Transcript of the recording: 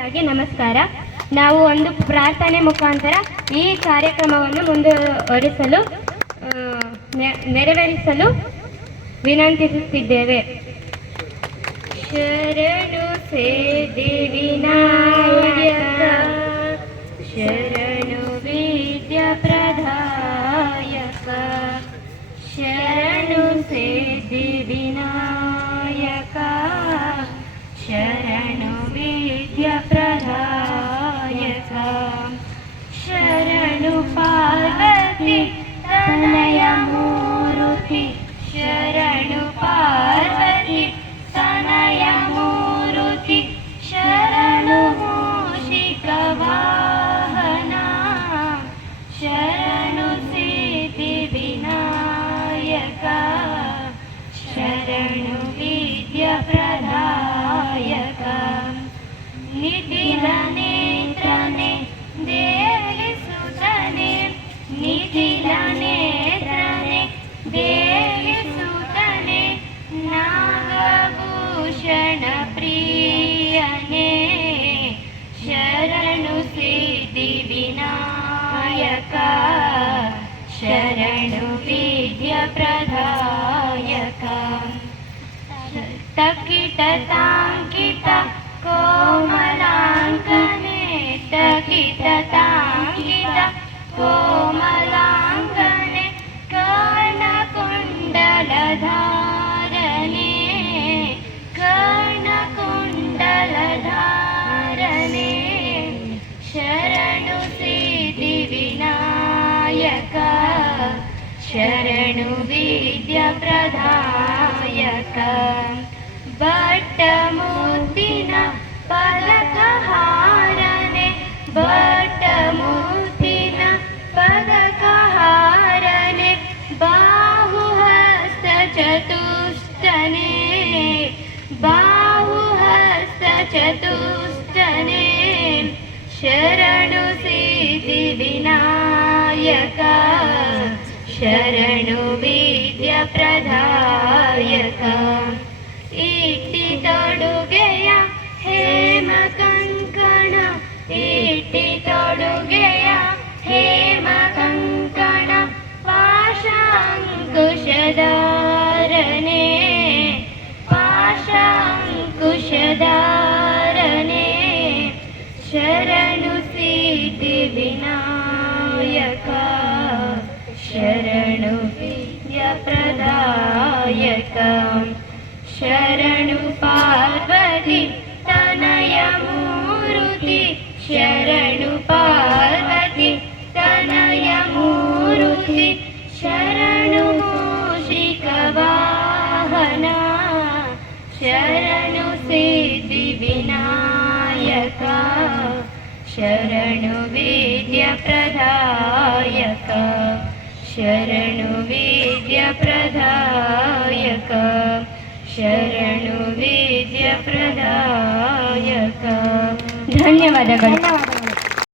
ನಮಸ್ಕಾರ. ನಾವು ಒಂದು ಪ್ರಾರ್ಥನೆ ಮುಖಾಂತರ ಈ ಕಾರ್ಯಕ್ರಮವನ್ನು ಮುಂದುವರಿಸಲು ನೆರವೇರಿಸಲು ವಿನಂತಿಸುತ್ತಿದ್ದೇವೆ. ಶರಣು ಸಿದ್ಧಿವಿನಾಯಕ, ಶರಣು ವಿದ್ಯಾ ಪ್ರದಾಯಕ, ಶರಣು ಸಿದ್ಧಿವಿನಾಯಕ, ಶರಣು ವಿದ್ಯಾ ಪ್ರದಾಯಕ, ಶರಣು ಪಾರ್ವತಿ ತನಯ ಮೂರುತಿ, ಶರಣು ಪಾರ್ವತಿ ತನಯ ಮೂರುತಿ, ಶರಣು ಮೂಷಿಕ ವಾಹನ, ಶರಣು ಸಿದ್ಧಿ ವಿನಾಯಕ, ಶರಣು ವಿದ್ಯಾ ಪ್ರದಾಯಕ, ನಿಧಿಲ ನೇತ್ರನೆ ದೇವಿ ಸುತನೆ, ನಿಧಿಲ ನೇತ್ರನೆ ದೇವಿ ಸುತನೆ, ನಾಗಭೂಷಣ ಪ್ರಿಯನೆ, ಶರಣು ಸಿದ್ಧಿ ವಿನಾಯಕ, ಶರಣು ವಿದ್ಯಾ ಪ್ರದಾಯಕ, ತಕಿಟ ತಾಂಕಿತ ಕೋಮಲಾಂಗನೆ, ತಕಿಟ ತಾಂಕಿತ ಕೋಮಲಾಂಗನೆ, ಕರ್ಣಕುಂಡಲಧಾರನೆ, ಕರ್ಣಕುಂಡಲಧಾರನೆ, ಶರಣು ಸಿದ್ಧಿ ವಿನಾಯಕ, ಶರಣು ವಿದ್ಯಾ ಪ್ರದಾಯಕ, ಭಟ್ಟ ಮುತ್ತಿನ ಪದಕ ಹಾರನೆ, ಭಟ್ಟ ಮುತ್ತಿನ ಪದಕ ಹಾರನೆ, ಬಾಹುಹಸ್ತ ಚತುಷ್ಟನೆ, ಬಾಹುಹಸ್ತ ಚತುಷ್ಟನೆ, ಶರಣು ಸಿದ್ಧಿ ವಿನಾಯಕ, ಶರಣು ವಿದ್ಯಾ ಪ್ರದಾಯಕ, ಇಟ್ಟಿ ತೊಡುಗೆಯ ಹೇಮ ಕಂಕಣ, ಇಟ್ಟಿ ತೊಡುಗೆಯ ಹೇಮ ಕಂಕಣ, ಪಾಶಾಂಕುಶಧಾರನೆ, ಪಾಶಾಂಕುಶಧಾರನೆ, ಶರಣು ಸಿದ್ಧಿ ವಿನಾಯಕ, ಶರಣು ವಿದ್ಯಾ ಪ್ರದಾಯಕ, ಶರಣು ಪಾರ್ವತಿ ತನಯ ಮೂರುತಿ, ಶರಣು ಪಾರ್ವತಿ ತನಯ ಮೂರುತಿ, ಶರಣು ಮೂಷಿಕ ವಾಹನ, ಶರಣು ಸಿದ್ಧಿ ವಿನಾಯಕ, ಶರಣು ವಿದ್ಯಾ ಪ್ರದಾಯಕ, ಶರಣು ವಿದ್ಯಾ ಪ್ರದಾಯಕ, ಶರಣು ವಿದ್ಯಾ ಪ್ರದಾಯಕ. ಧನ್ಯವಾದಗಳು.